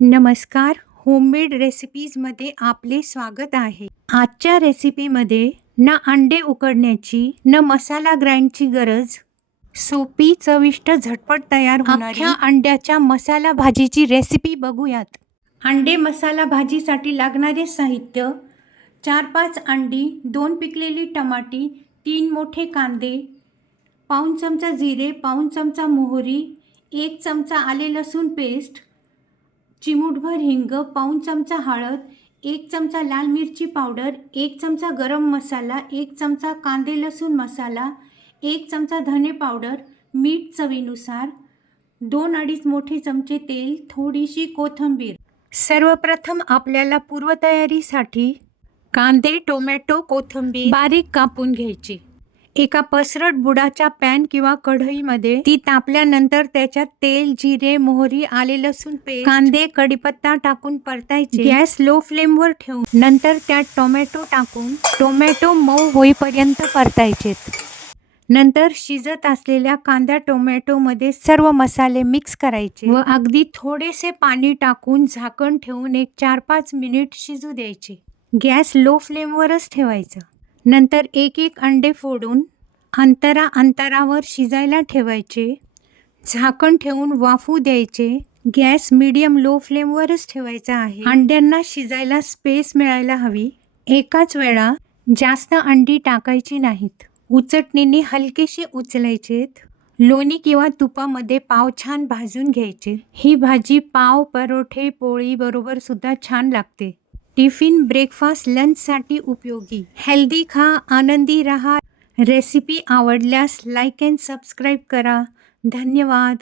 नमस्कार होममेड रेसिपीजमध्ये आपले स्वागत आहे. आजच्या रेसिपीमध्ये ना अंडे उकडण्याची न मसाला ग्राइंडची गरज सोपी चविष्ट झटपट तयार अख्ख्या अंड्याच्या मसाला भाजीची रेसिपी बघूयात. अंडे मसाला भाजीसाठी लागणारे साहित्य चार पाच अंडी दोन पिकलेली टमाटी तीन मोठे कांदे पाऊण चमचा जिरे पाऊण चमचा मोहरी एक चमचा आले लसूण पेस्ट चिमूटभर हिंग पाऊण चमचा हळद एक चमचा लाल मिरची पावडर एक चमचा गरम मसाला एक चमचा कांदे लसूण मसाला एक चमचा धने पावडर मीठ चवीनुसार दोन अडीच मोठे चमचे तेल थोडीशी कोथिंबीर. सर्वप्रथम आपल्याला पूर्वतयारीसाठी कांदे टोमॅटो कोथिंबीर बारीक कापून घ्यायची. एका पसरट बुडाच्या पॅन किंवा कढईमध्ये ती तापल्यानंतर त्याच्यात तेल जिरे मोहरी आले लसूण पेस्ट कांदे कढीपत्ता टाकून परतायचे. गॅस लो फ्लेमवर ठेवून नंतर त्यात टोमॅटो टाकून टोमॅटो मऊ होईपर्यंत परतायचे नंतर शिजत असलेल्या कांदा टोमॅटोमध्ये सर्व मसाले मिक्स करायचे व अगदी थोडेसे पाणी टाकून झाकण ठेवून एक चार पाच मिनिट शिजू द्यायचे. गॅस लो फ्लेमवरच ठेवायचं. नंतर एक एक अंडे फोडून अंतरा अंतरावर शिजायला ठेवायचे. झाकण ठेवून वाफू द्यायचे. गॅस मीडियम लो फ्लेमवरच ठेवायचा आहे. अंड्यांना शिजायला स्पेस मिळायला हवी. एकाच वेळा जास्त अंडी टाकायची नाहीत. उचटणीने हलकेसे उचलायचेत. लोणी किंवा तुपामध्ये पाव छान भाजून घ्यायचे. ही भाजी पाव परोठे पोळी बरोबर सुद्धा छान लागते. टिफिन ब्रेकफास्ट लंचसाठी उपयोगी. हेल्दी खा आनंदी रहा. रेसिपी आवडल्यास लाईक अँड सबस्क्राईब करा. धन्यवाद.